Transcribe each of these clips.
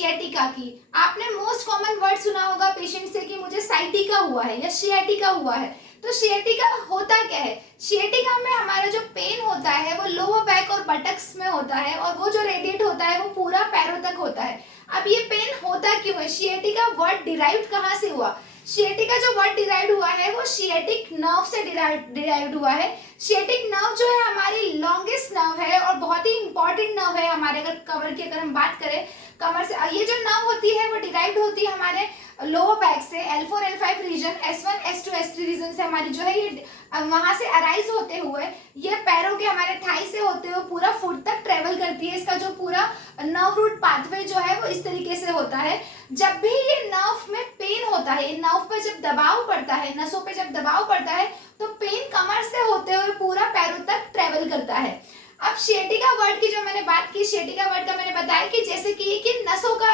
Sciatica की। आपने most common word सुना होगा पेशेंट से कि मुझे साइटिका हुआ है या शियाटिका हुआ है। तो शियाटिका होता क्या है? शियाटिका में हमारा जो पेन होता है वो लोअर बैक और बटक्स में होता है और वो जो रेडिएट होता है वो पूरा पैरों तक होता है। अब ये पेन होता क्यों है? शियाटिका वर्ड डिराइव्ड कहाँ से हुआ? शियाटिका जो वर्ड डिराइव्ड हुआ है वो शियाटिक नर्व से डिराइव्ड हुआ है। शियाटिक नर्व जो है हमारी लॉन्गेस्ट नर्व है और बहुत ही इंपॉर्टेंट नर्व है हमारे अगर कमर की अगर हम बात करें कमर से। ये जो नर्व होती है वो डिराइव्ड होती है हमारे लोअर बैक से L4 L5 reason, S1 S2 S3 reason से हमारी जो है ये वहां से अराइज होते हुए ये पैरों के हमारे थाई से होते हुए पूरा फुट तक ट्रेवल करती है। इसका जो पूरा नर्व रूट पाथवे जो है वो इस तरीके से होता है। जब भी ये नर्व में पेन होता है, नर्व पर जब दबाव पड़ता है, नसों पे जब दबाव पड़ता है तो पेन कमर से होते हुए पूरा पैरों तक ट्रेवल करता है। अब शियाटिका वर्ड की जो मैंने बात की, शियाटिका वर्ड का मैंने बताया कि जैसे कि नसों का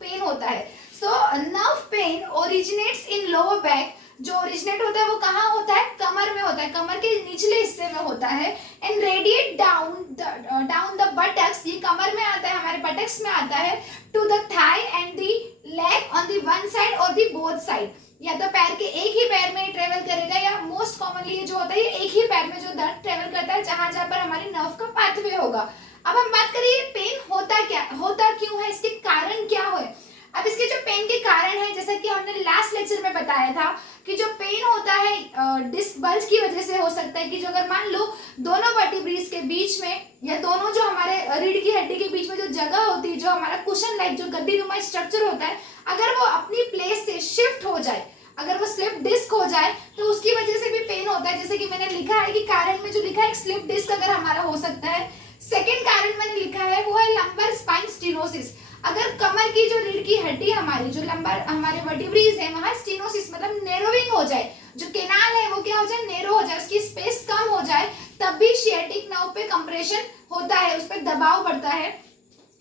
पेन होता है। सो नर्व पेन ओरिजिनेट्स इन लोअर बैक। जो ओरिजिनेट होता है वो कहाँ होता है? कमर में होता है, कमर के निचले हिस्से में होता है। And radiate down the buttocks, ये कमर में आता है, हमारे बटक्स में आता है, to the thigh and the leg on the one side और द बोथ साइड। या तो पैर के एक ही पैर में ट्रेवल करेगा या मोस्ट कॉमनली ये जो होता है ये एक ही पैर में जो दर्द ट्रेवल करता है जहां जहां पर हमारे नर्व का पाथवे होगा। अब हम बात करें ये पेन होता क्या, होता क्यों है, इसके कारण क्या है। अब इसके जो पेन के कारण है जैसा कि हमने लास्ट लेक्चर में बताया था कि जो पेन होता है डिस्क बल्ज की वजह से हो सकता है कि जो अगर मान लो दोनों वर्टिब्रेस के बीच में या दोनों जो हमारे रीढ़ की हड्डी के बीच में जो जगह होती है, जो हमारा कुशन लाइक जो गद्दीनुमा स्ट्रक्चर होता है, अगर वो अपनी प्लेस से शिफ्ट हो जाए, अगर वो स्लिप डिस्क हो जाए तो उसकी वजह से भी पेन होता है। जैसे कि मैंने लिखा है कि कारण में जो लिखा है स्लिप डिस्क अगर हमारा हो सकता है। सेकेंड कारण मैंने लिखा है वो है लंबर स्पाइन स्टीनोसिस। अगर कमर की जो रीढ़ की हड्डी हमारी जो लंबर हमारे वर्टिब्रेस है वहां स्टीनोसिस मतलब नैरोइंग हो जाए, जो केनाल है वो क्या हो जाए, नैरो हो जाए, उसकी स्पेस कम हो जाए, तब भी शियाटिक नर्व पे कंप्रेशन होता है, उस पर दबाव बढ़ता है।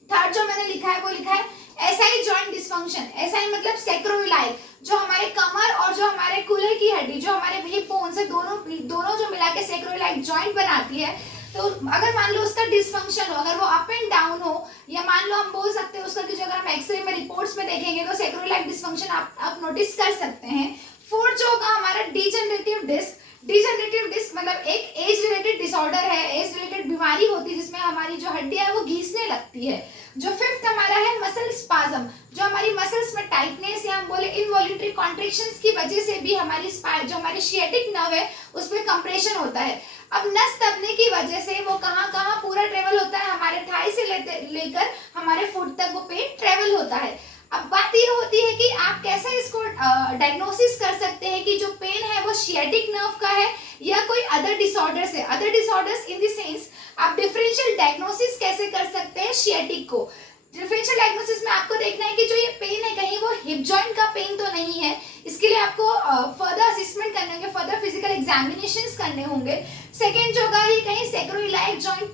थर्ड जो मैंने लिखा है वो लिखा है एसआई जॉइंट डिस्फंक्शन। एसआई मतलब सैक्रोइलाई, जो हमारे कमर और जो हमारे कूल्हे की हड्डी जो हमारे हिप बोन से दोनों जो मिला के सैक्रोइलाइक जॉइंट बनाती है, तो अगर मान लो उसका डिसफंक्शन हो, अगर वो अप एंड डाउन हो, या मान लो हम बोल सकते हैं उसका कि जो अगर हम एक्सरे में रिपोर्ट्स में देखेंगे तो सैक्रोइलाइक डिसफंक्शन आप नोटिस कर सकते हैं। फोर्थ जो होगा हमारा डिजनरेटिव डिस्क। डिजनरेटिव डिस्क मतलब एक एज रिलेटेड डिसऑर्डर है, एज रिलेटेड बीमारी होती है जिसमें हमारी जो हड्डियां है वो घिसने लगती है। जो फिफ्थ हमारा है मसल स्पाज्म, जो हमारी मसल्स में टाइटनेस या हम बोले इनवॉल्यूंटरी कॉन्ट्रैक्शंस की वजह से भी हमारी जो हमारी शियाटिक नर्व है उस पर कंप्रेशन होता है। अब नस दबने की वजह से वो कहाँ कहाँ पूरा ट्रेवल होता है, हमारे थाई से लेकर हमारे फुट तक वो पेन ट्रेवल होता है। अब बात ये होती है कि आप कैसे इसको डायग्नोसिस कर सकते हैं कि जो पेन है वो शियाटिक नर्व का है या कोई अदर डिसऑर्डर्स है। Other disorders in the sense आप डिफरेंशियल डायग्नोसिस कैसे कर सकते हैं शियाटिक को। डिफरेंशियल डायग्नोसिस में आपको देखना है कि जो ये पेन है कहीं वो हिप जॉइंट का पेन तो नहीं है, इसके लिए आपको फर्दर असेसमेंट करने होंगे, फर्दर फिजिकल एग्जामिनेशंस करने होंगे। सेकंड जो होगा ये कहीं सैक्रोइलाइक जॉइंट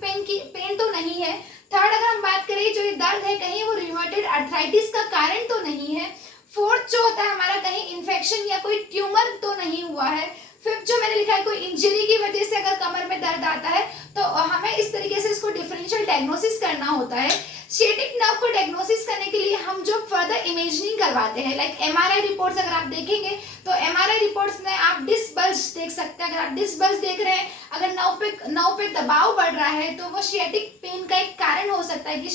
पेन तो नहीं है। थर्ड अगर हम बात करें जो ये दर्द है कहीं वो रिमेटॉइड आर्थराइटिस का कारण तो नहीं है। फोर्थ जो होता है हमारा कहीं इन्फेक्शन या कोई ट्यूमर तो नहीं हुआ है। फिफ्थ जो मैंने लिखा है कोई इंजरी की वजह से अगर कमर में दर्द आता है तो हमें इस तरीके से इसको डिफरेंशियल डायग्नोसिस करना होता है। शियाटिक नर्व को डायग्नोसिस करने के लिए हम जो फर्दर इमेजिंग करवाते हैं लाइक एमआरआई रिपोर्ट्स अगर आप देखेंगे तो एमआरआई रिपोर्ट्स में आप डिस्क बल्ज देख सकते हैं। अगर आप डिस्क बल्ज देख रहे हैं, अगर नर्व पे दबाव बढ़ रहा है तो वो शियाटिक पेन का एक कारण हो सकता है कि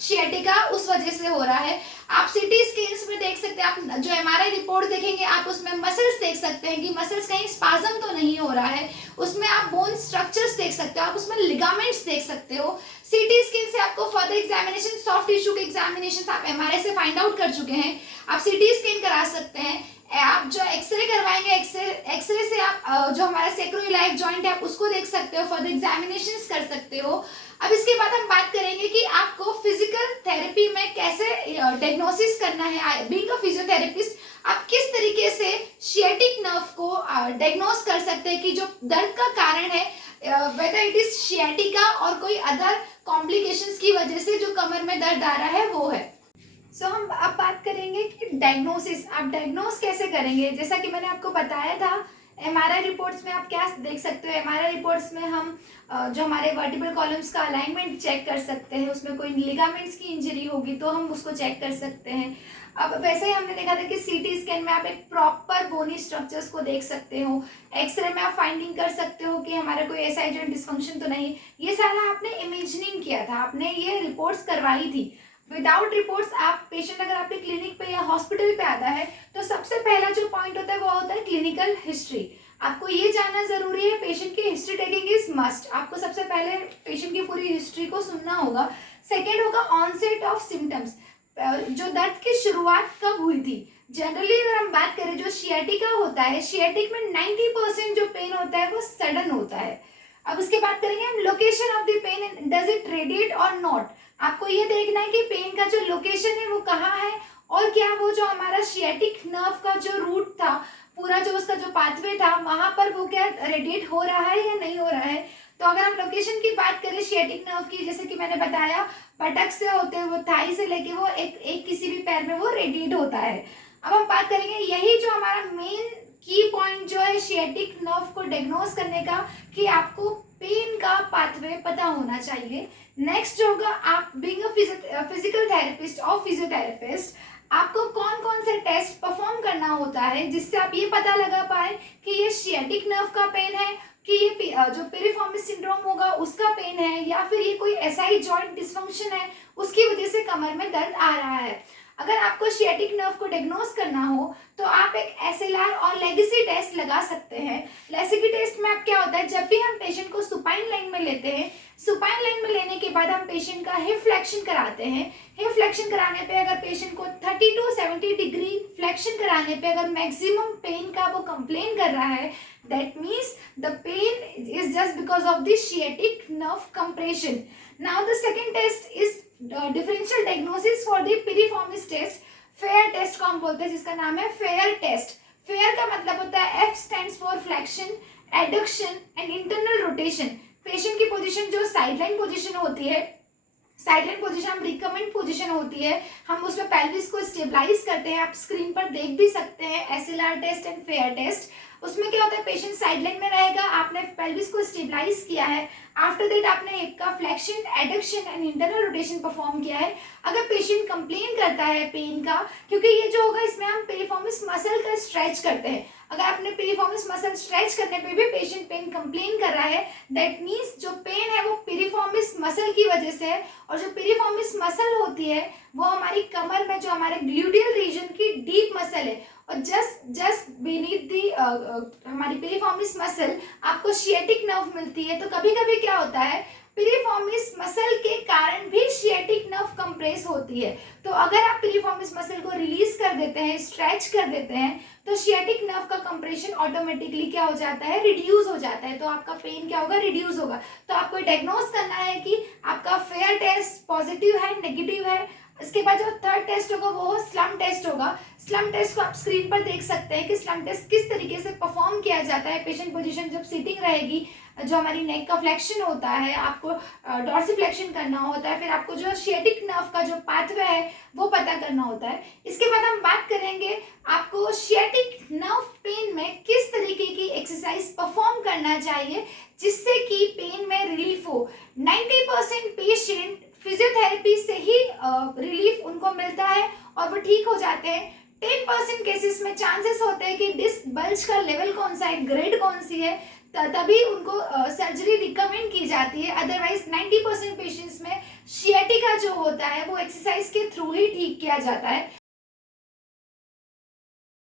शियाटिका उस वजह से हो रहा है। आप सीटी स्कैन्स में देख सकते हैं, आप जो एमआरआई रिपोर्ट देखेंगे आप उसमें मसल्स देख सकते हैं कि मसल्स कहीं स्पाज्म तो नहीं हो रहा है, उसमें आप बोन स्ट्रक्चर्स देख सकते हो, आप उसमें लिगामेंट्स देख सकते हो। सीटी स्कैन से आपको फर्दर एग्जामिनेशन सॉफ्ट टिश्यू के एग्जामिनेशन आप एमआरआई से फाइंड आउट कर चुके हैं, आप सीटी स्कैन करा सकते हैं। आप जो एक्सरे करवाएंगे एक्सरे से आप जो हमारा सैक्रोइलाइक जॉइंट है आप उसको देख सकते हो, फर्दर एग्जामिनेशंस कर सकते हो। अब इसके बाद हम बात करेंगे कि आपको फिजिकल थेरेपी में कैसे डायग्नोसिस करना है। बीइंग अ फिजियोथेरेपिस्ट आप किस तरीके से शियाटिक नर्व को डायग्नोस कर सकते हैं कि जो दर्द का कारण है वेदर इट इज शियाटिका और कोई अदर कॉम्प्लिकेशंस की वजह से जो कमर में दर्द आ रहा है वो है। सो हम अब बात करेंगे कि डायग्नोसिस, आप डायग्नोस कैसे करेंगे। जैसा कि मैंने आपको बताया था एमआरआई रिपोर्ट्स में आप क्या देख सकते हो, एमआरआई रिपोर्ट्स में हम जो हमारे वर्टिब्रल कॉलम्स का अलाइनमेंट चेक कर सकते हैं, उसमें कोई लिगामेंट्स की इंजरी होगी तो हम उसको चेक कर सकते हैं। अब वैसे ही हमने देखा था कि सीटी स्कैन में आप एक प्रॉपर बोनी स्ट्रक्चर्स को देख सकते हो, एक्सरे में आप फाइंडिंग कर सकते हो कि हमारा कोई ऐसा जॉइंट डिस्फंक्शन तो नहीं। ये सारा आपने इमेजिनिंग किया था, आपने ये रिपोर्ट्स करवाई थी। विदाउट रिपोर्ट्स आप पेशेंट अगर आपके क्लिनिक पे या हॉस्पिटल पे आता है तो सबसे पहला जो पॉइंट होता है वो होता है क्लिनिकल हिस्ट्री। आपको ये जानना जरूरी है, पेशेंट की हिस्ट्री टेकिंग इज मस्ट। आपको सबसे पहले पेशेंट की पूरी हिस्ट्री को सुनना होगा। सेकेंड होगा ऑनसेट ऑफ सिम्टम्स, जो दर्द की शुरुआत कब हुई थी। जनरली अगर हम बात करें जो सियाटिका होता है, सियाटिक में 90% जो पेन होता है वो सडन होता है। अब उसके बात करेंगे हम location of the pain, does it radiate or not. आपको ये देखना है कि पेन का जो लोकेशन है वो कहाँ है, और क्या वो जो हमारा सियाटिक नर्व का जो रूट था, पूरा जो उसका जो पाथवे था, वहां पर वो क्या रेडिएट हो रहा है या नहीं हो रहा है। तो अगर हम लोकेशन की बात करें सियाटिक नर्व की, जैसे कि मैंने बताया बटक से होते हुए थाई से लेके वो एक किसी भी पैर में वो रेडिएट होता है। अब हम बात करेंगे यही जो हमारा मेन की पॉइंट जो है सियाटिक नर्व को डायग्नोस करने का, कि आपको पेन का पाथवे पता होना चाहिए। नेक्स्ट जो होगा, आप बीइंग अ फिजिकल थेरेपिस्ट और फिजियोथेरेपिस्ट, आपको कौन कौन से टेस्ट परफॉर्म करना होता है जिससे आप ये पता लगा पाए कि ये सियाटिक नर्व का पेन है, कि ये जो पेरिफॉर्मिस सिंड्रोम होगा उसका पेन है, या फिर ये कोई एसआई जॉइंट डिस्फंक्शन है उसकी वजह से कमर में दर्द आ रहा है। अगर आपको सियाटिक नर्व को डायग्नोस करना हो तो आप एक एसएलआर और लेगेसी टेस्ट लगा सकते हैं। लेगेसी टेस्ट में आप क्या होता है, जब भी हम पेशेंट को सुपाइन लाइन में लेते हैं, सुपाइन लाइन में लेने के बाद हम पेशेंट का हिप फ्लेक्शन कराते हैं। हिप फ्लेक्शन कराने पे अगर पेशेंट को 30 to 70 डिग्री फ्लेक्शन कराने पे अगर मैक्सिमम पेन का वो कंप्लेन कर रहा है, that means the pain is just because of the sciatic nerve compression. Now the second test is differential diagnosis for the piriformis test. FAIR test को हम बोलते हैं, जिसका नाम है फेयर टेस्ट। फेयर का मतलब होता है F stands for flexion, adduction and internal rotation. Patient की पोजीशन जो साइडलाइन पोजीशन होती है, साइडलाइन पोजीशन हम रिकमेंड पोजीशन होती है, हम उसमें पेल्विस को स्टेबलाइज करते हैं। आप स्क्रीन पर देख भी सकते हैं SLR test and FAIR test. उसमें क्या होता है, पेशेंट साइडलाइन में रहेगा, आपने पेल्विस को स्टेबलाइज किया है, आफ्टर दैट आपने हिप का flexion, adduction and internal rotation perform किया है। अगर पेशेंट कंप्लेन करता है पेन का, क्योंकि ये जो होगा इसमें हम पेरिफॉर्मिस मसल का स्ट्रेच करते हैं, अगर आपने पेरिफॉर्मिस मसल स्ट्रेच करने पे भी पेशेंट पेन कंप्लेन कर रहा है, दैट मीन्स जो पेन है वो पेरिफॉर्मिस मसल की वजह से है। और जो पेरिफॉर्मिस मसल होती है वो हमारी कमर में जो हमारे ग्लूटियल रीजन की डीप मसल है, और जस्ट बीनीथ दी हमारी पेरिफॉर्मिस मसल आपको सियाटिक नर्व मिलती है। तो कभी कभी क्या होता है, पेरिफॉर्मिस मसल के कारण भी सियाटिक नर्व कंप्रेस होती है। तो अगर आप पेरिफॉर्मिस मसल को रिलीज कर देते हैं, स्ट्रेच कर देते हैं, तो सियाटिक नर्व का कंप्रेशन ऑटोमेटिकली क्या हो जाता है, रिड्यूस हो जाता है। तो आपका पेन क्या होगा, रिड्यूस होगा। तो आपको डायग्नोस करना है कि आपका फेयर टेस्ट पॉजिटिव है, नेगेटिव है। इसके बाद जो थर्ड टेस्ट होगा वो स्लम टेस्ट होगा। स्लम टेस्ट को आप स्क्रीन पर देख सकते हैं कि स्लम टेस्ट किस तरीके से परफॉर्म किया जाता है। पेशेंट पोजीशन जब सिटिंग रहेगी, जो हमारी नेक का फ्लेक्शन होता है, आपको डॉर्सिफ्लेक्शन करना होता है, फिर आपको जो सियाटिक नर्व का जो पाथवे है वो पता करना होता है। इसके बाद हम बात करेंगे आपको सियाटिक नर्व पेन में किस तरीके की एक्सरसाइज परफॉर्म करना चाहिए जिससे कि पेन में रिलीफ हो। 90% पेशेंट फिजियोथेरेपी से ही रिलीफ उनको मिलता है और वो ठीक हो जाते हैं। 10% केसेस में चांसेस होते हैं कि डिस्क बल्ज का लेवल कौन सा है, ग्रेड कौन सी है, तभी उनको सर्जरी रिकमेंड की जाती है। अदरवाइज 90% पेशेंट्स में सियाटिका जो होता है वो एक्सरसाइज के थ्रू ही ठीक किया जाता है।